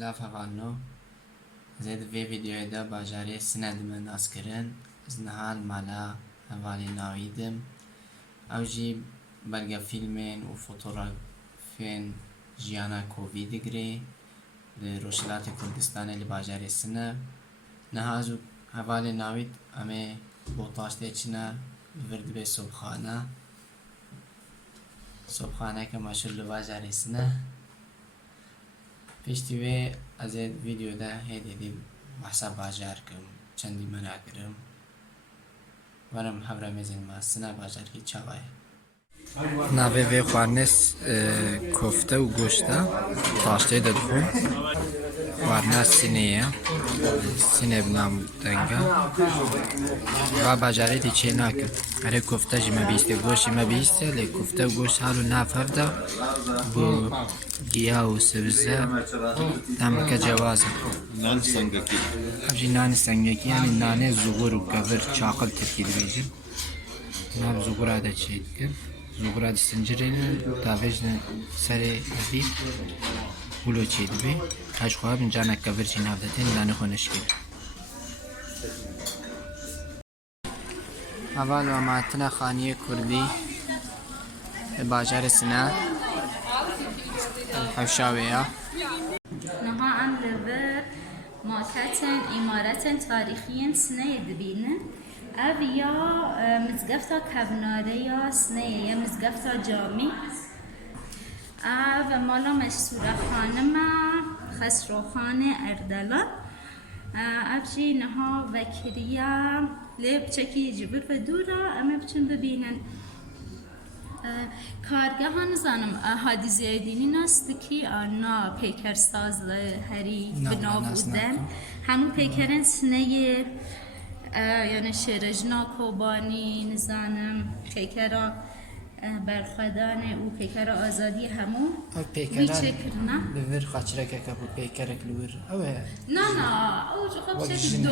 خلاف هوانو زید وی ویدیوی دا باجاری سند من ناس کرن از نهال مالا هوالی ناویدم او جی بلگا فیلمین و فوتوغرافین جیانا کووید گری روشلات کردستان لی باجاری سنه نهازو هوالی ناوید امه بوتاشته چنه ورد به صبحخانه که مشهور لی باجاری سنه پیشتی وی از ویدیو ده هیدی بحثا باجار کم چندی منا کرم ورم هفره میزین ما سنه باجار کی چاوای نوی وی خوارنس کفته و گوشته تاشته دادخون خوارنس سینه بنام دنگه و باجاری دی چه نکن اره کفته جی مبیسته گوشی مبیسته لی کفته و گوشت حالو نفرده بو گیاه و سبزه دمکه جوازه نان سنگکی ابجی نان سنگکی یعنی نانه زغور و کبر چاقل ترکی بیجن ناب زغور ده چید کن زغور ده سنجرین تاویجن سره بی بلو چید بی هش خواه بنجانه کبر چی نابدتین نانه خونش کن اول و ماتنا خانی کردی باجار سنه حوشاویه نها ام لبر ماکتن امارتن تاریخی سنه دبینن او یا مزگفتا کبناره یا سنه یا مزگفتا جامی او مالا مشهور خانم خسرو خان اردلان او جی نها وکریا لیب چکی جبر و دورا اما بچن ببینن کارگاه ها نزانم هادی زیادینی ناست که آنا پیکر ساز هری بنا بودن همون پیکرن سنه یعنی شرجنا کوبانی نزانم پیکرا برخدان او پیکر آزادی همون پیکران بور خاطره که بود پیکرک لور نه او خب شکل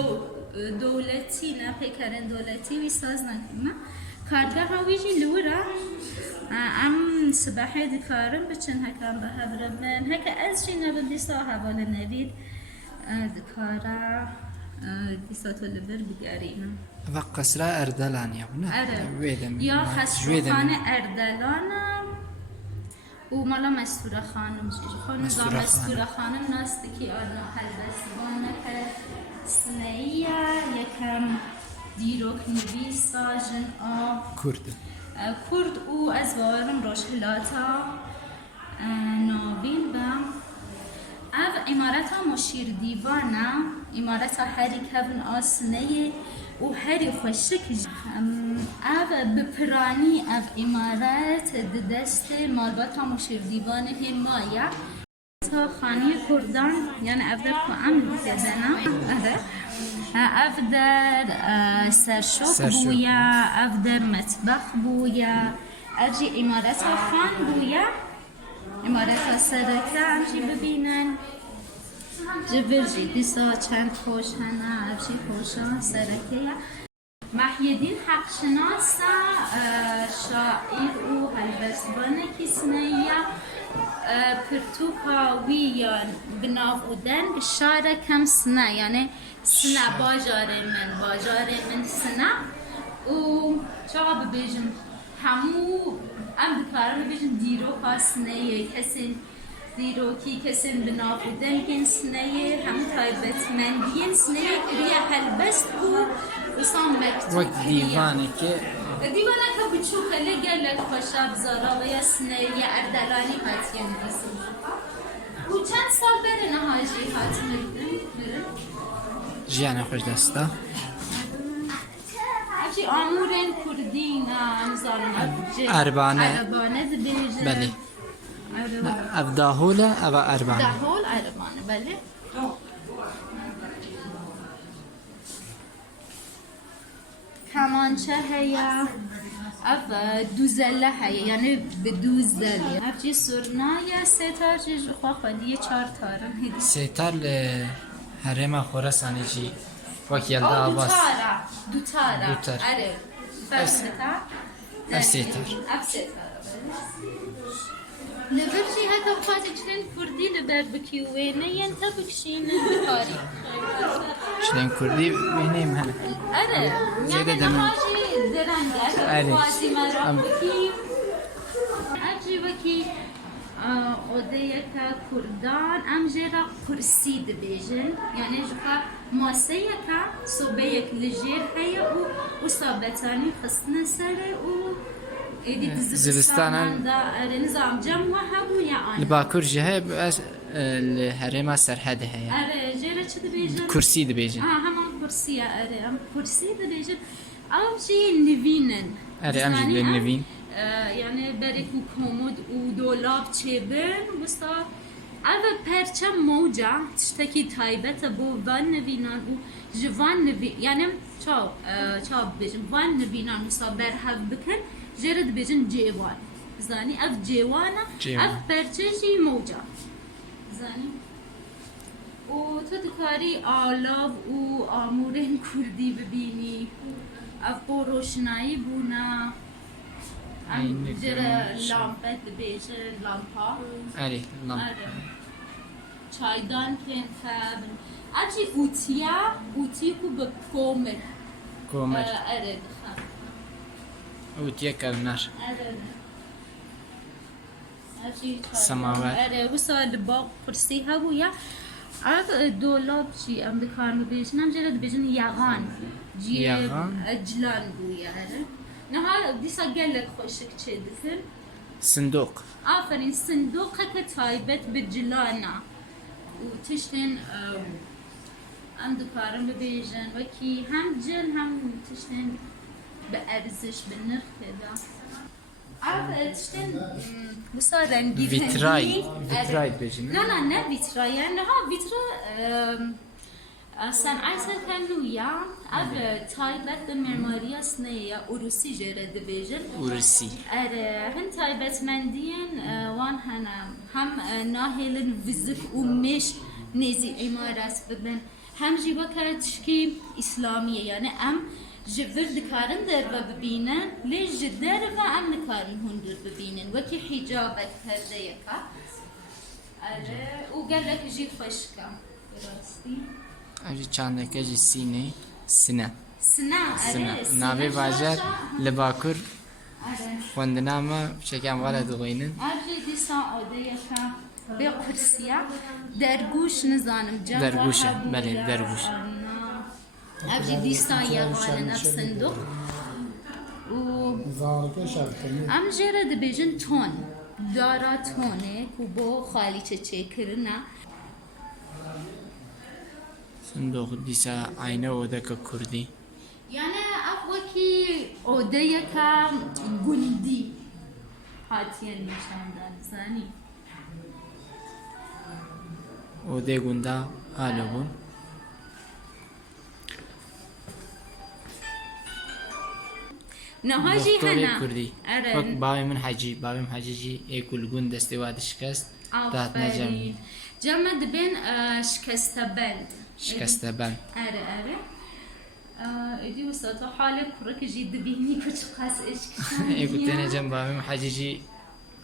دولتی نه پیکرن دولتی وی ساز نکنه کارگاه ها ویجی لورا ام سباحه دکارم بچن هکام به هبره من هکا از جی نبود دیستا حوال نوید دکارا دیستا تو لبر بگاریم و قصره اردلان یا نه یا خسروخانه اردلان و مالا مستوره خانم مستوره خانم ناستی که آنا حلبستبانه که سنهی یکم دیروک نویسا جن کرد او از وارم روشهلاتا ناوین بم او امارت ها مشیر دیوانه امارت ها هری کبن آسنه و هری خوشک او بپرانی او امارت دست مالبات ها مشیر دیوانه همایا تا خانی کردان یعنی او در خواهم کردنم او در سرشوک بویا او در مطبخ بویا او جی امارت ها خان بویا امارت ها سرکه همچی ببینن جبر جی دیسا چند خوش هنه او جی خوشان سرکه محیدین حقشناس شاعر و هلبسبانه کسنه پرتوکاویان بناودن بشاره کم سنه یعنی سنه باجار من سنه و چاقا ببیجم همو ام بکارم ببیجم دیروکا سنه کسین دیروکی کسین بناودن کن سنه همو تایبت مندین سنه کریه هلبست بود و سام مکتوب وقت دیوانه که دیوانه که بچوکه لگلک خوشاب زارا و یا سنه یا اردلانی هاتیم دیسیم و چند سال بره نهاجی هاتیم بره جیانه خوش دسته افشی آمورین کردین نزارم اربانه دبیجه بله او داهوله او اربانه داهول اربانه بله کمانچه هیا اف دوزله هیا یعنی به دوزدلی اف جی سرنا یا ستار جی خواه خواهی 4 تارم هیدی ستار لحرم خورسانی جی وکی یلده آواز دو تارا اره اف ستار اف ستار لبرجي هكا بخاطر شلون كردي لبربكي وينه ينتبكشين بكاري شلون كردي بينهم هنا أنا يعني نهاجي درنج أري. أكو مربكي أجي بكي أوديكا كردان أم جرا كرسي دبيجن يعني جفا ماسيكا صوبيك لجير هيا وصابتاني خصنا سري و إيدي زبستان دا نظام جمع هبو يعني الباكور جهه بس الهرم سرحد هي أري جرا چه دبيجن كرسي دبيجن هم كرسي أري هم كرسي دبيجن أو شي نفينن أري أم جد النفين يعني بريك وكومود ودولاب چبن وستا أذا پرچم موجة تشتكي تايبة بو فان نفينان و جوان نفين يعني چاو بيجن فان نفينان وستا برهف بكن جرد بيجن جيوان زاني اف جيوانا اف پرچشي موجة زاني و تو دكاري آلاف و آمورين كردي ببيني اف بوروشناي بونا جرا لامپت بيجن لامپا أري نعم چايدان كين خابن اجي اوتيكو بكومر كومر ارد خاب وتيكل نار اجي سماوات. ارد وصل باق كرسي هبويا عرف دولاب شي ام دكان بيجن جرد بيجن يغان يغان؟ اجلان بويا ارد نهار ديسا قال لك خوشك تشدفن صندوق آفرین صندوقك تایبت بجلانا وتشتن ام دكارم ببيجن وكي هم جل هم تشتن بأرزش بالنرخ كذا عارف تشتن بصار رنگي فيتراي رنگي. فيتراي بيجن لا نه فيترا يعني ها فيترا صنعت كانويا اب تایبت بمعمارية صينية أوروسي جرد بيجن ورسي هن تایبت مندین وان هم ناهلن وزک و مش نزی عمارت ببن هم جیبا تشکی اسلامیه یعنی ام جبر دکارن در ببینن لیش جدر و ام نکارن هندر ببینن وکی حجابت کرده یکا و قال لك جي خشكا راستی أجي چاندك جي سيني سنة سنا ناوي باجر لباكور اره خوندنامه شكام ولا دوغينن أرجع ديسان أوديكا بقرسيا درگوش نزانم جا درگوشه، بله، درگوش. أرجع ديسان يغان نفس صندوق و ام جرد بيجن تون دارا تونه و بو خالی چه کرنا صندوق ديسا عينه ودك كردي يعني أبوكي أوديكا جندي هاتين نشان دانزاني ودي قندا هالبون نهاجي دكتوري هنا كردي وك باوي من حجي جي ايكل قند استواد شكست تحت نجم آفرین جمع دبین شکستبند شكستبان اره ایدی وسط حالك كرك جي دبيني كش قاس ايش ايكو تنجم باوي من حجي جي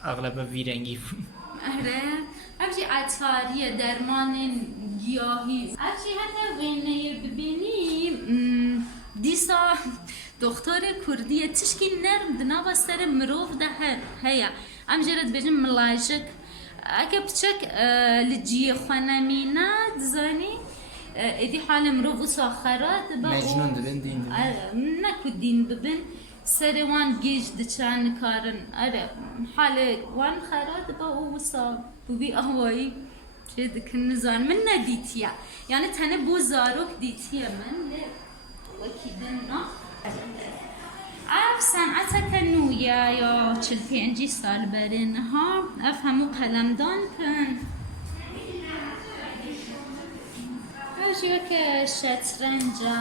اغلب فيرنجي اره ابجي عطارية درمان گیاهی ابجي حتى وين ببيني ديسا دكتور كردية تشكي نرم دنابا سر مروف ده هيا ام جرد بجم ملاجك اكبتشك لجي خنامينات زاني ادي حال مروف وساخرات مجنون دبن دين دبن نكو دين ببن سر وان جيش دچان كارن اره حال وان خرات با وسا ببي اهواي شد كنزان من نديتيا يعني تنه بو زاروك ديتيا من وكيدنا عارف صنعتك النويا يا چلپی انجی سال برین ها افهمو قلمدان کن اجیو که شطرنجا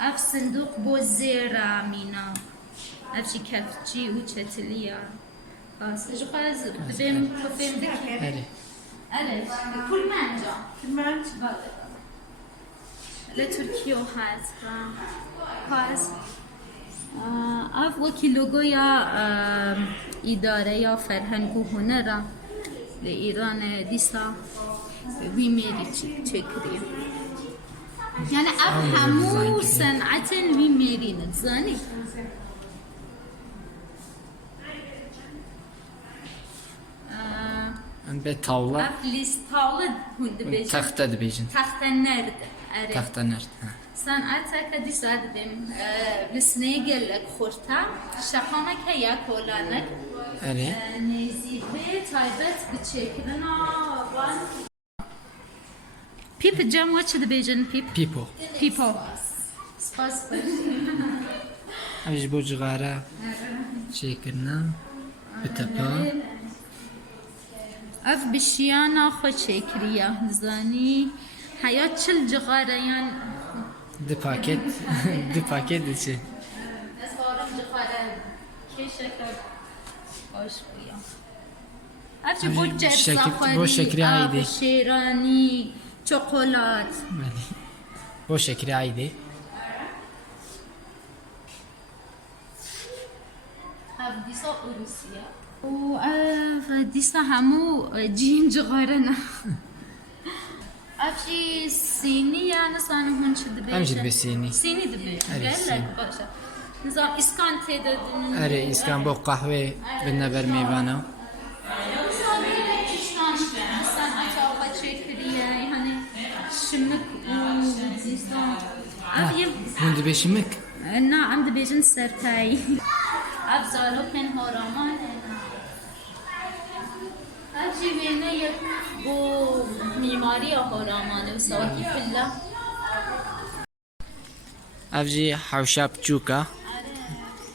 اف صندوق بو زیرا مینا افشی کفچی و چتلیا بس اجو خواهز ببیم کفیم دکی هلي الف كل منجا لتركيا هات هاز اف وکی لوگو یا اداره یا فرهنگ و هنر ایران دیسا وی میری چکریه يعني اف همو صنعة وی میری نزانی به tavla اف لیست تاولد هند بیجن taxta dibêjin. تخت نرد اره Taxta nerd. صنعتك دي سادم لسنيجل خورتا شقامك يا كولانك Erê. نزيبه تايبت بتشكلنا وان بيب جام واتش ذا بيجن بيب Pipo. بيبو سباس Ev ji bo cigara çêkirina bi tepa. اف بشيانا خو شكريا زاني حياة شل جغاريان Di paket di paket diçe. اسوارم جغارة كيشكر خوش بيا افجي بو جرسا بو شكري عيدي. شيراني شوكولات Bo şekeri aydı. اف ديسا روسيا و اف ديسا همو جين جغارنا افجي صيني يعني صانو هون شد بيجن Em jî dibe sînî. صيني دبي أري قال صيني. لك باشا نظام اسكان تيدن Erê İstanbul kahve bi neber mêvana. يعني شمك وزيستان أفيم Hûn dibe şimik. نعم ده بيجن سرتاي أفزالو كن هورمان أجي بينا يبو ميماري هورمان وسواكي كلها Ev jî hewşa piçûk e.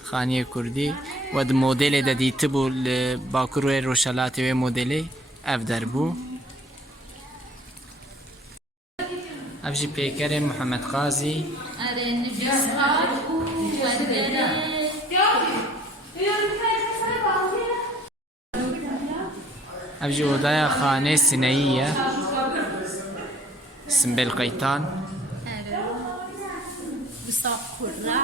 Xaniyê Kurdî we di modelê de dîtibû li Bakurê Roşelatê wê modelê ev derbû. Ev jî pêkerê Muhammed Qazî. أري نبيسار وورقرة Ev jî odaya xanê sineyî ye. Simbêl Qeytan. أري بصاف كرة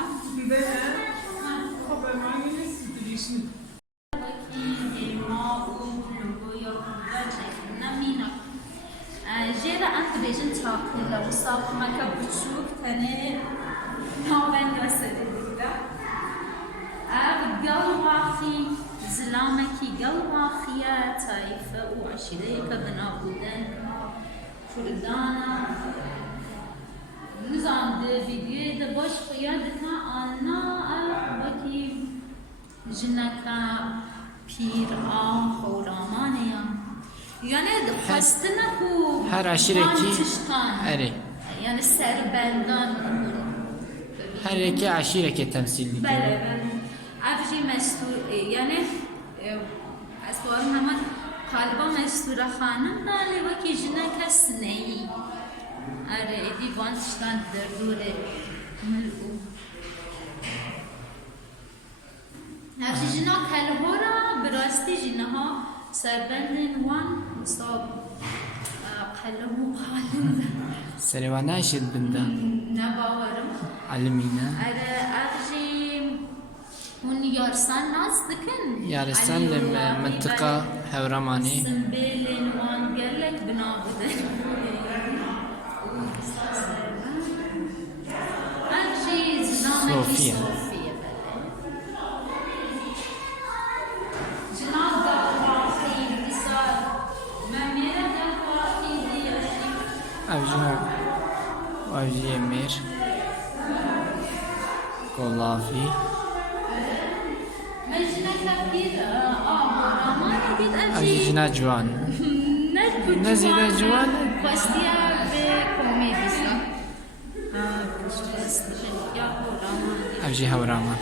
جيرا أنت بيجن تاكل وصاف مكا بتشوف تاني نوبن يسري قل واخي زلامكي قل واخية تايفة وعشيريك بنابودن فردانا نظام ده فيديو ده باش قيادتنا أنا وكي جنكا پیر خوراmanıya yani خواستنا کو Her aşireki erê. yani serbendan Her iki aşireke temsil dikiyor. bele avcı mestur yani asvarım hemen kalba mestura hanım nale ve ki jinaka sneyi are edi vançtan derdure mülku avcı jinak helhora براستی جنها سربندن وان مصاب قلبو خالد Servan eşit binde. نباورم Alimine. اره اغجی اون یارسان ناز دکن Yaristan li منطقه Hevramanê. سنبیلن وان گلک بنا بودن اغجی زنامکی Sofia. صوفیه جناب دلواقی بسار ممیره دلواقی دیاشی Evcina. Evci Emir. Kolafi. مجنك كبير ما نبيت Evci أجي Cina Civan. نزيد جوان. باستيا بكوميديسا يا هورامان Evci Hevraman.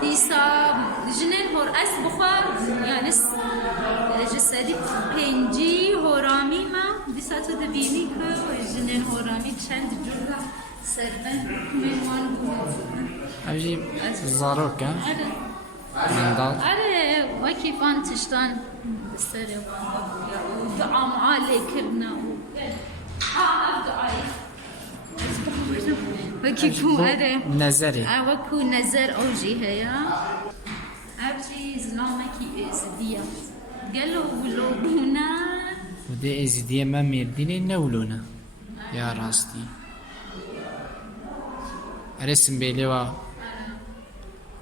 ديسا جنين هور أس بخار يعني جسدي بنجي هورامي ما ديسا تو دبيني كو جنين هورامي چند جورا سربن من وان Evci Zarok ha. أره Mendal. أره وكيف أنت تشتان بسري وان دعاء معالي كرنا دعاء وكيكو أري Nezerê. وكو نظر أوجي هيا أبجي زلامكي إزديا قالوا ولوبونا Bu de ezidiye me merdinê newlona. Ya rastî. Resim bêlê wa.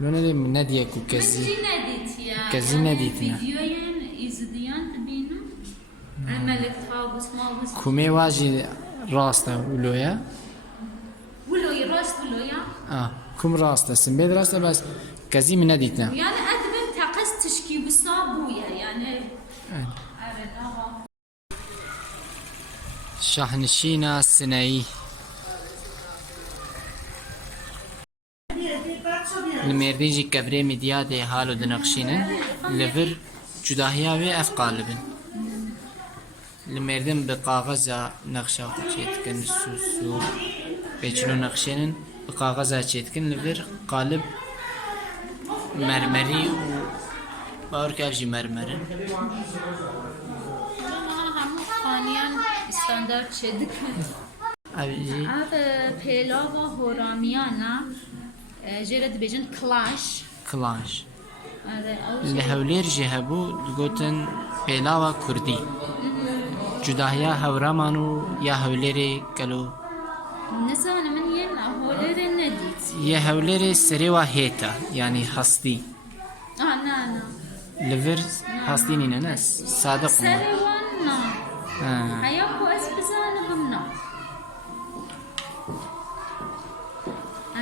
Lona de ne diye ku kezî. مجي نديت يا كزي نديت يا. فيديوين إزديان تبينو الملك طاووس ماوس Kumê wa jî rast e uloya. ولو يراست ولو يا Kum rast e simbêl rast e bes kezî min nedîtine. يعني أدبن تقص تشكي وصابويا يعني أردنا Şahnişîna sineyî. Li Mêrdîn jî kevrê medya de hal û dinexşînin li vir cudahiya wê ev qalibin. Li Mêrdîn bi kaxeza nexşa xwe çêdikin sû pêçîno nexşênin bi kaxeza çêdikin li vir qalib mermerî û bawer ke ev jî mermer in. هم خانیان استاندارد شدک Ev jî اف پیلاوا هورامیانا جرد بیجن کلاش klanj. آره Li Hewlêr jî hebû digotin pêlava Kurdî. Cudahiya Hewraman û ya Hewlêrê gelo. نزان من ین هولر ندید Ya Hewlêrê serê wa hêt e, yanî hastî. نه نه Li vir hastî nîne ne? Sadiq mı? سری وان نه Ha. هیا کو اس بزانم نه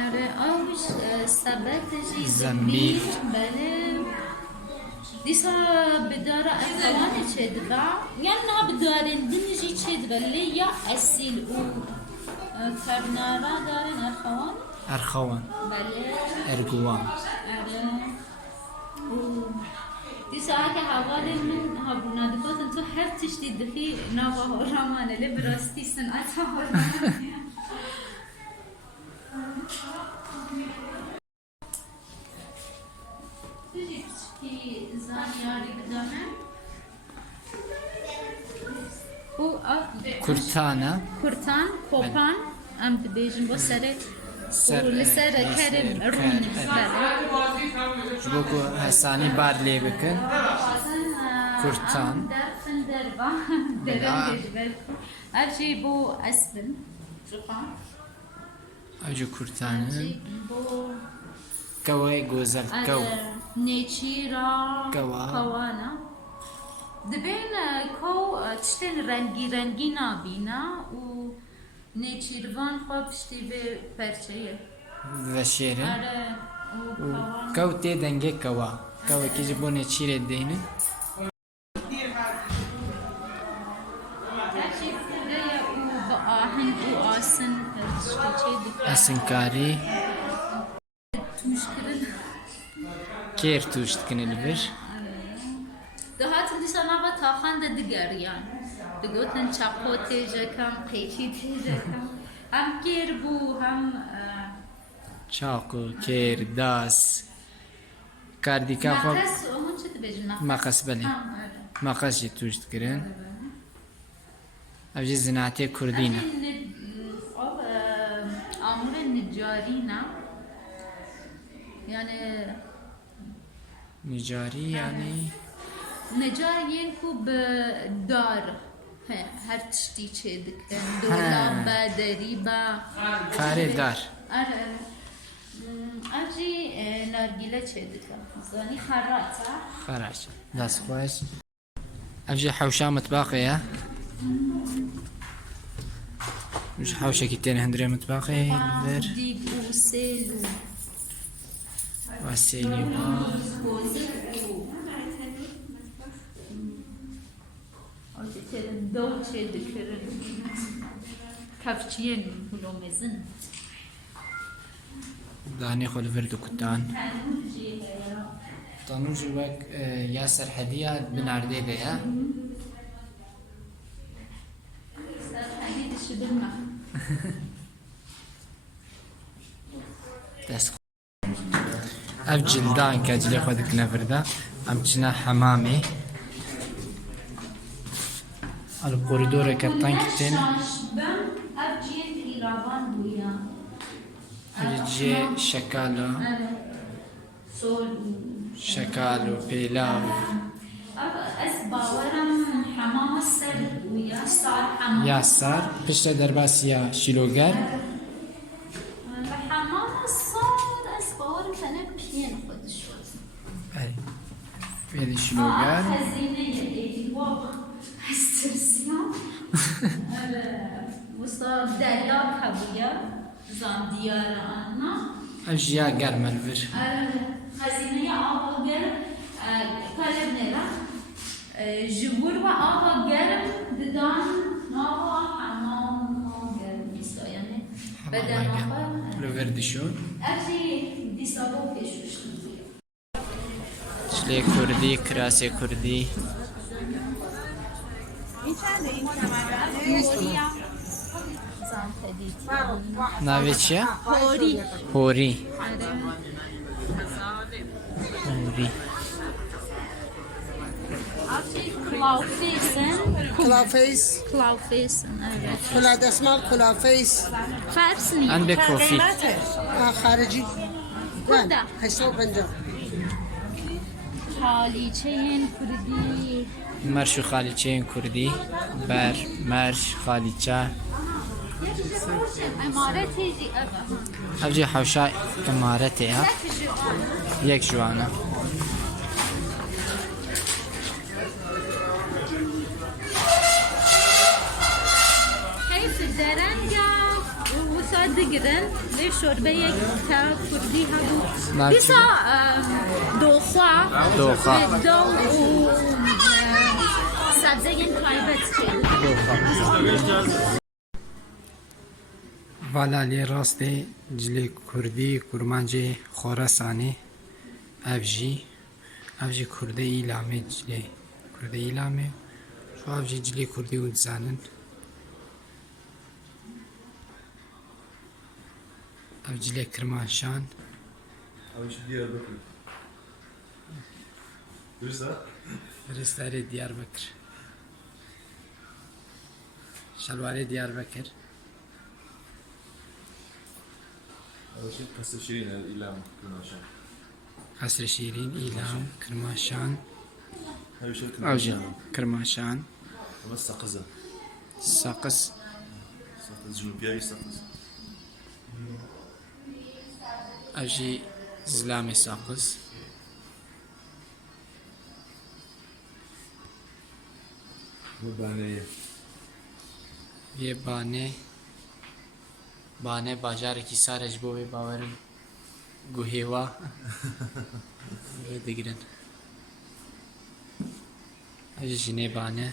آره آوش ثبت جی زنبیل. بله دیسا بداره افغان چه دبا یا نه بدارن دنجی چه دبا لی یا اصیل او کرنارا دارن افغان Erxewan, بله Erguvan. آره دیسا که حوالی من هبونا دباتن تو هر تشتی دخی نوا هورامانه لی براستی صنعت هورامانه ki zanyari بدانه او Kurtana, kurtan kopan ام دبیجن با سر Ser- و لسر کرم Ser- رون Ker- ji bo ku hesanî bar lê bikin. Kurtan. درفن دربا درن دجبل ارجي بو اسفل شوفان Ev jî kurtanin. ارجي بو Kewê gozel kew. نيتشيرا Kewa. كوانا دبين كو تشتين رنگي رنگي نابينا و نيتشيروان خو بشتي به پرچه Ve şêrin. اره و كوانا Kew tê dengê kewa. Kewekî ji bo nêçîrê deynin. هرچی بوده و با آهنگ و آسن چه دیگه Esinkarî. توش کرن Kêr tûş dikin li vir. دهات دیسا نوا تاخان ده دگریان دگوتن چاقو تیجه کم قیچی تیجه کم هم گیر بو هم Çaqû, kêr, das. Kardîka xwe مقص اون چه تبیجن maqas belê. Maqas jî tûş dikirin. Ev jî zinatê Kurdî ne. امور نجاری نه یعنی Nicarî yanî نجار ین کو به دار هر تشتی چه دکن دولابا دریبا karê dar. ارجی نرگیله چه دکن زانی خراتا Xeraç. Destxweş. Ev jî hewşa mitbaxê ye. Ji hewşekî tên hundirê mitbaxê vir. دیگو سیلو Ve sêlî wa. دو چه دکرن کفچین هلومزن Danê xwe li vir dikutan. تنور جی هیا Tanû jî wek ya serhediya bi nerdê de ye. حدید شبرنا Dest. Ev cildan ke cilê xwe dikine vir de. Em çine hemamê. القريدور كابتن كتن شاشبن اف جين پیراوان بویا جي شكالو سول شكالو بيلاو اس باورم حمام السر بویا سال حمام ياسار پشت درباس يا شيلوگر حمام الصاد اس باورم تنه پین خودش بود اي بيدي شيلوگر خزینه ایواب استرسیان وسط دریا کبویا زان دیار آنها اجيا گرم الفر خزینه آقا گرم کالب نرا جبور و آقا گرم ددان آقا حمام گرم نیستا یعنی بدن آقا لوفر دشون افزی دیسابو پیشوش چلی کردی کراسه کردی ناوی چیه؟ هوری هوری هوری کلاوفیسن کلافیس کلاوفیسن evet کلا دستمال کلافیس فارس نیست عند كوفي خارجی Burada. 850 Haliçeyin Kürdi مرش خالیچه کردی بر مرش خالیچه امارتی جی افجی حوشا امارته ها یک جوانه كيف درنجا وصادقرن ليش شوربه تا كردي هادو نعم. بيسا دوخوا دوخوا. دو و سبزه تایبت والا لی راسته جلی کردی کرمانجی خوراسانی افجی کرده ایلامه جلی کرده ایلامه شو افجی جلی کردی و زانن افجلی کرمانشان Abi şu Diyarbakır. Bursa. فرستاری دیاربکر شلواری دیاربکر Abi şu Kasır Şirin ilan kırmaşan. قصر شیرین ایلام کرمانشان Abi şu اوجی کرمانشان Ama Sakız'a. ساقس Sakız Cunubiyayı Sakız. اوجی زلام ساقس Bu baneyi. یه بانه باجار کی سارج بو به باورم گوهیوا دیگرن اجی جنه بانه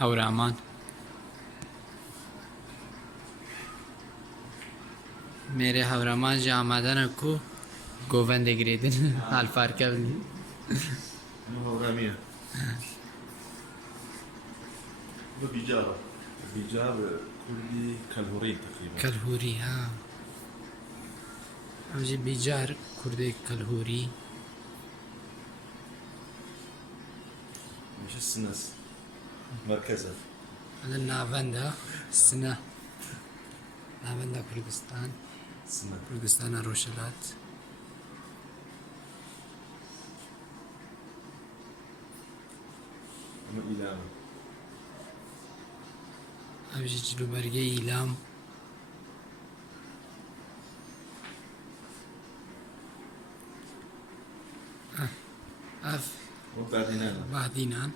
هورامان मेरे हवरामान जो आमादा न को गोवन दे ग्रेदन हाल फार का Bu Havramiye. Bu Bicara. Bicar Kurdi Kalhorin takriben. कलहूरी हाँ मुझे बीजार कुर्दे कलहूरी مش السنس. مركزها. هذا نافندا سنة نافندا كردستان Sınır. كردستان روشلات Ama ilanı. أبجي جلو برجي إيلام أف وبعدين أنا. بعدين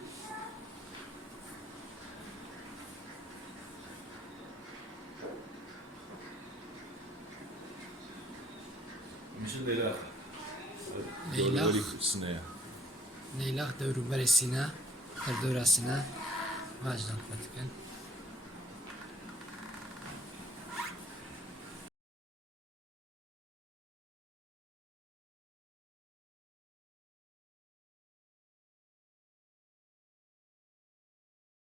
مش الليلة. ليلة. دوري السنة. نيلاخ دورو بري سنة دورا سنة واجدان فتكن